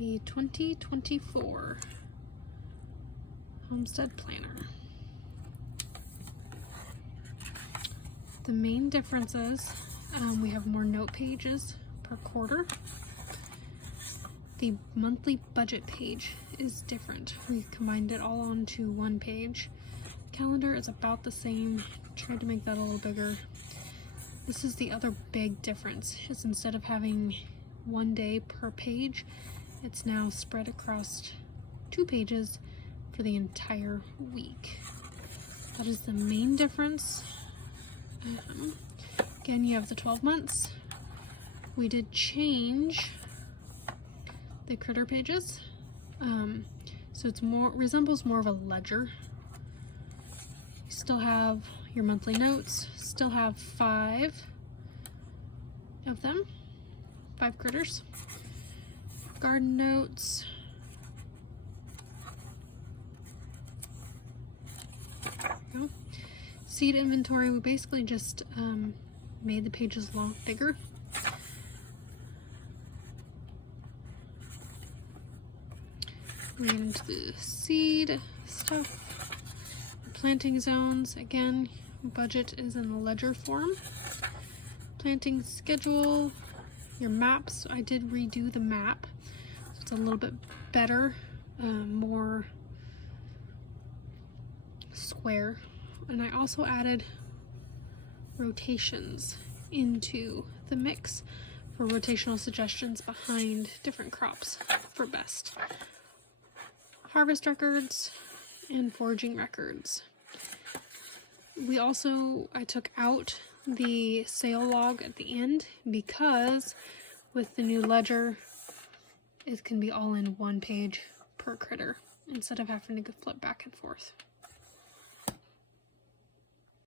the 2024 Homestead Planner. The main differences, we have more note pages per quarter. The monthly budget page is different. We combined it all onto one page. Calendar is about the same. Tried to make that a little bigger. This is the other big difference, is instead of having one day per page, it's now spread across 2 pages for the entire week. That is the main difference. Again, you have the 12 months. We did change the critter pages, so it's resembles more of a ledger. You still have your monthly notes, still have 5 of them, 5 critters. Garden notes, seed inventory. We basically just made the pages bigger. We get into the seed stuff. Planting zones, again, budget is in the ledger form. Planting schedule, your maps. I did redo the map, so it's a little bit better, more square. And I also added rotations into the mix for rotational suggestions behind different crops for best. Harvest records and foraging records. I took out the sale log at the end because with the new ledger, it can be all in one page per critter instead of having to flip back and forth.